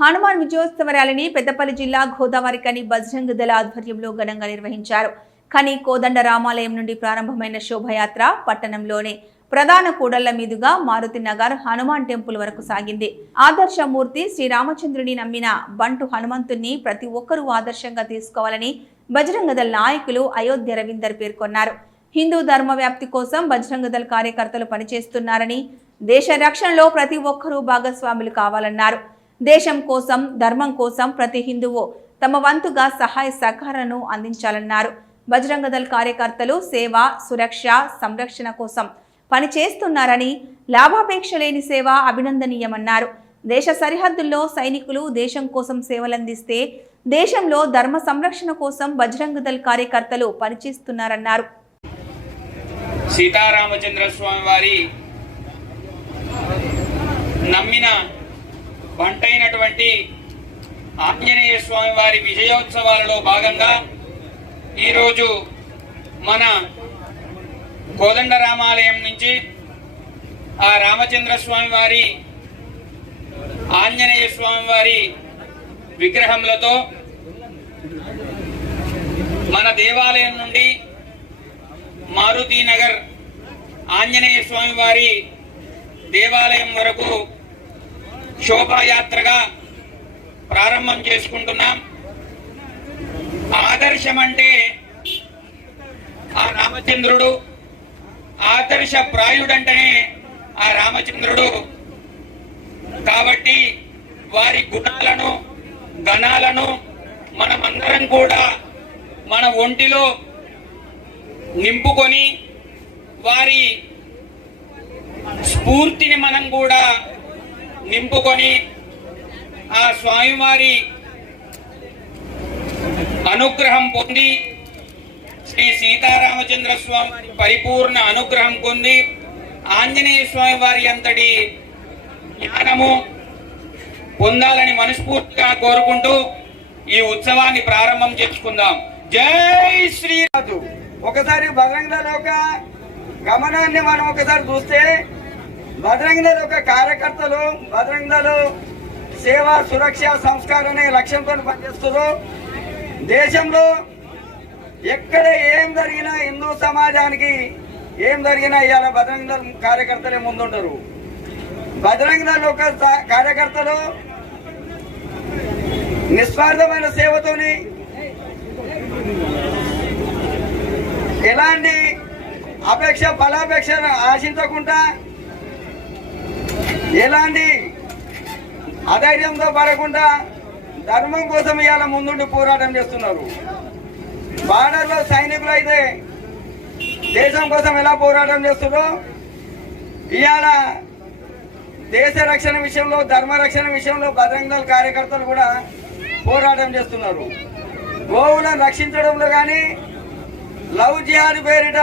హనుమాన్ విజయోత్సవ ర్యాలీని పెద్దపల్లి జిల్లా గోదావరికని బజరంగ్ దళ ఆధ్వర్యంలో ఘనంగా నిర్వహించారు. కని కోదండ రామాలయం నుండి ప్రారంభమైన శోభయాత్ర పట్టణంలోని ప్రధాన కూడళ్ల మీదుగా మారుతి నగర్ హనుమాన్ టెంపుల్ వరకు సాగింది. ఆదర్శమూర్తి శ్రీరామచంద్రుని నమ్మిన బంటు హనుమంతుణ్ణి ప్రతి ఒక్కరూ ఆదర్శంగా తీసుకోవాలని బజరంగ్ దళ నాయకులు అయోధ్య రవీందర్ పేర్కొన్నారు. హిందూ ధర్మ వ్యాప్తి కోసం బజరంగ్ దళ కార్యకర్తలు పనిచేస్తున్నారని, దేశ రక్షణలో ప్రతి ఒక్కరూ భాగస్వాములు కావాలన్నారు. దేశం కోసం, ధర్మం కోసం ప్రతి హిందువు తమ వంతుగా సహాయ సహకారాలను అందించాలన్నారు. బజరంగ్ దళ కార్యకర్తలు సేవ, సురక్ష, సంరక్షణ కోసం పనిచేస్తున్నారని, లాభాపేక్ష లేని సేవ అభినందనీయమన్నారు. దేశ సరిహద్దుల్లో సైనికులు దేశం కోసం సేవలందిస్తే దేశంలో ధర్మ సంరక్షణ కోసం బజరంగ్ దళ కార్యకర్తలు పనిచేస్తున్నారన్నారు. సీతారామచంద్ర స్వామి వారి నమ్మిన బంటైనటువంటి ఆంజనేయ స్వామి వారి విజయోత్సవాలలో భాగంగా ఈరోజు మన కోదండ రామాలయం నుంచి ఆ రామచంద్ర స్వామి వారి, ఆంజనేయ స్వామి వారి విగ్రహములతో మన దేవాలయం నుండి మారుతి నగర్ ఆంజనేయ స్వామి వారి దేవాలయం వరకు శోభాయాత్రగా ప్రారంభం చేసుకుంటున్నాం. ఆదర్శం అంటే ఆ రామచంద్రుడు, ఆదర్శ ప్రాయుడంటేనే ఆ రామచంద్రుడు. కాబట్టి వారి గుణాలను, గణాలను మనమందరం కూడా మన ఒంటిలో నింపుకొని వారి స్ఫూర్తిని మనం కూడా నింపుకొని ఆ స్వామివారి అనుగ్రహం పొంది, శ్రీ సీతారామచంద్ర స్వామి పరిపూర్ణ అనుగ్రహం పొంది ఆంజనేయ స్వామి వారి అంతటి జ్ఞానము పొందాలని మనస్ఫూర్తిగా కోరుకుంటూ ఈ ఉత్సవాన్ని ప్రారంభం చేసుకుందాం. జై శ్రీరాజు. ఒకసారి బజరంగ్ దళ యొక్క గమనాన్ని మనం ఒకసారి చూస్తే, బజరంగ్ దళ యొక్క కార్యకర్తలు బజరంగ్ దళ సేవ, సురక్ష, సంస్కారం అనే లక్ష్యంతో పనిచేస్తారు. దేశంలో ఎక్కడ ఏం జరిగినా, హిందూ సమాజానికి ఏం జరిగినా ఇవాళ బజరంగ్ దళ కార్యకర్తలే ముందుంటారు. బజరంగ్ దళ యొక్క కార్యకర్తలు నిస్వార్థమైన సేవతోని, ఎలాంటి అపేక్ష ఫలాపేక్ష ఆశించకుండా, ఎలాంటి అధైర్యంతో పడకుండా ధర్మం కోసం ఇవాళ ముందుండి పోరాటం చేస్తున్నారు. బార్డర్లో సైనికులు అయితే దేశం కోసం ఎలా పోరాటం చేస్తున్నారో ఇవాళ దేశ రక్షణ విషయంలో, ధర్మ రక్షణ విషయంలో బజరంగ్ దళ కార్యకర్తలు కూడా పోరాటం చేస్తున్నారు. గోవులను రక్షించడంలో కానీ, లవ్ జిహాద్ పేరిట